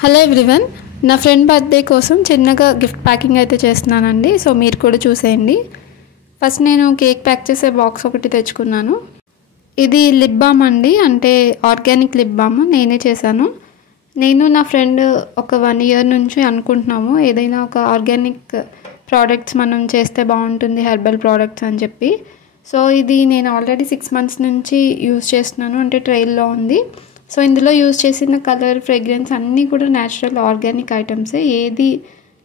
Hello everyone, నా friend birthday కోసం చిన్నగా గిఫ్ట్ ప్యాకింగ్ అయితే చేస్తున్నానండి. సో మీరు కూడా చూసేయండి. ఫస్ట్ నేను కేక్ ప్యాక్ చేసే బాక్స్ ఒకటి తెచ్చుకున్నాను. ఇది లిప్ బామ్ అండి, అంటే ఆర్గానిక్ లిప్ బామ్ నేనే చేశాను. నేను నా ఫ్రెండ్ ఒక 1 ఇయర్ నుంచి అనుకుంటున్నాము ఏదైనా ఒక ఆర్గానిక్ ప్రోడక్ట్స్ మనం చేస్తే బాగుంటుంది, హెర్బల్ ప్రోడక్ట్స్ అని చెప్పి. సో ఇది నేను ఆల్రెడీ 6 months నుంచి యూజ్ చేస్తున్నాను, అంటే ట్రైల్లో ఉంది. సో ఇందులో యూజ్ చేసిన కలర్, ఫ్రేగ్రెన్స్ అన్నీ కూడా న్యాచురల్ ఆర్గానిక్ ఐటమ్సే, ఏది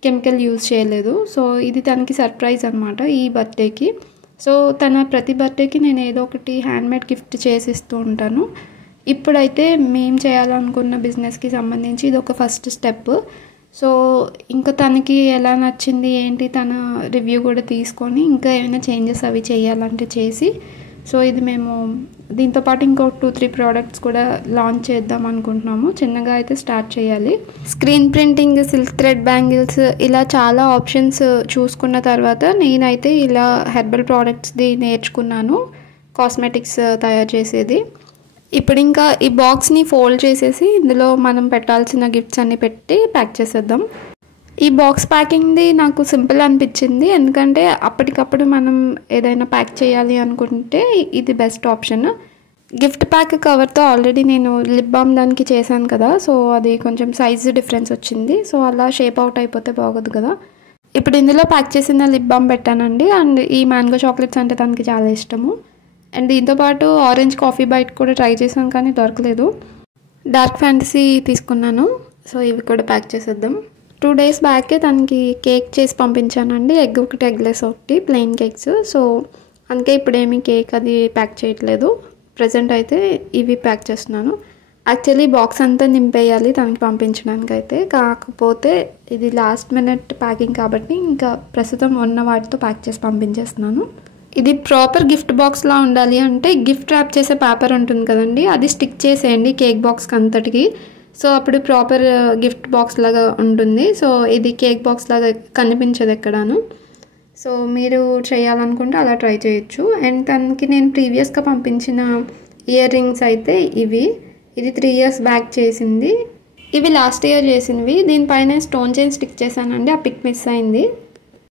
కెమికల్ యూజ్ చేయలేదు. సో ఇది తనకి సర్ప్రైజ్ అనమాట ఈ బర్త్డేకి. సో తన ప్రతి బర్త్డేకి నేను ఏదో ఒకటి హ్యాండ్మేడ్ గిఫ్ట్ చేసిస్తూ ఉంటాను. ఇప్పుడైతే మేము చేయాలనుకున్న బిజినెస్కి సంబంధించి ఇది ఒక ఫస్ట్ స్టెప్. సో ఇంకా తనకి ఎలా నచ్చింది ఏంటి తన రివ్యూ కూడా తీసుకొని ఇంకా ఏమైనా చేంజెస్ అవి చేయాలంటే చేసి, సో ఇది మేము దీంతోపాటు ఇంకో 2-3 ప్రోడక్ట్స్ కూడా లాంచ్ చేద్దాం అనుకుంటున్నాము. చిన్నగా అయితే స్టార్ట్ చేయాలి. Screen printing, silk thread bangles, ఇలా చాలా ఆప్షన్స్ చూసుకున్న తర్వాత నేనైతే ఇలా హెర్బల్ ప్రోడక్ట్స్ది నేర్చుకున్నాను, కాస్మెటిక్స్ తయారు చేసేది. ఇప్పుడు ఇంకా ఈ బాక్స్ని ఫోల్డ్ చేసేసి ఇందులో మనం పెట్టాల్సిన గిఫ్ట్స్ అన్నీ పెట్టి ప్యాక్ చేసేద్దాం. ఈ బాక్స్ ప్యాకింగ్ది నాకు సింపుల్ అనిపించింది, ఎందుకంటే అప్పటికప్పుడు మనం ఏదైనా ప్యాక్ చేయాలి అనుకుంటే ఇది బెస్ట్ ఆప్షన్. గిఫ్ట్ ప్యాక్ కవర్తో ఆల్రెడీ నేను లిప్ బామ్ దానికి చేశాను కదా, సో అది కొంచెం సైజ్ డిఫరెన్స్ వచ్చింది. సో అలా షేప్ అవుట్ అయిపోతే బాగోదు కదా. ఇప్పుడు ఇందులో ప్యాక్ చేసిన లిప్ బామ్ పెట్టానండి. అండ్ ఈ మ్యాంగో చాక్లెట్స్ అంటే తనకి చాలా ఇష్టము. అండ్ దీంతోపాటు ఆరెంజ్ కాఫీ బైట్ కూడా ట్రై చేశాను కానీ దొరకలేదు. డార్క్ ఫ్యాంటసీ తీసుకున్నాను. సో ఇవి కూడా ప్యాక్ చేసేద్దాం. 2 days బ్యాకే తనకి కేక్ చేసి పంపించానండి. ఎగ్ ఒకటి, ఎగ్లెస్ ఒకటి, ప్లెయిన్ కేక్స్. సో అందుకే ఇప్పుడేమి కేక్ అది ప్యాక్ చేయట్లేదు. ప్రజెంట్ అయితే ఇవి ప్యాక్ చేస్తున్నాను. యాక్చువల్లీ బాక్స్ అంతా నింపేయాలి తనకి పంపించడానికి అయితే, కాకపోతే ఇది లాస్ట్ మినిట్ ప్యాకింగ్ కాబట్టి ఇంకా ప్రస్తుతం ఉన్న వాటితో ప్యాక్ చేసి పంపించేస్తున్నాను. ఇది ప్రాపర్ గిఫ్ట్ బాక్స్లా ఉండాలి అంటే గిఫ్ట్ ర్యాప్ చేసే పేపర్ ఉంటుంది కదండి, అది స్టిక్ చేసేయండి కేక్ బాక్స్కి అంతటికి. సో అప్పుడు ప్రాపర్ గిఫ్ట్ బాక్స్ లాగా ఉంటుంది. సో ఇది కేక్ బాక్స్ లాగా కనిపించదు ఎక్కడాను. సో మీరు చేయాలనుకుంటే అలా ట్రై చేయొచ్చు. అండ్ తనకి నేను ప్రీవియస్గా పంపించిన ఇయర్ రింగ్స్ అయితే ఇది 3 years బ్యాక్ చేసింది. ఇవి లాస్ట్ ఇయర్ చేసినవి. దీనిపైన స్టోన్ చైన్ స్టిక్ చేశానండి, ఆ పిక్ మిస్ అయింది.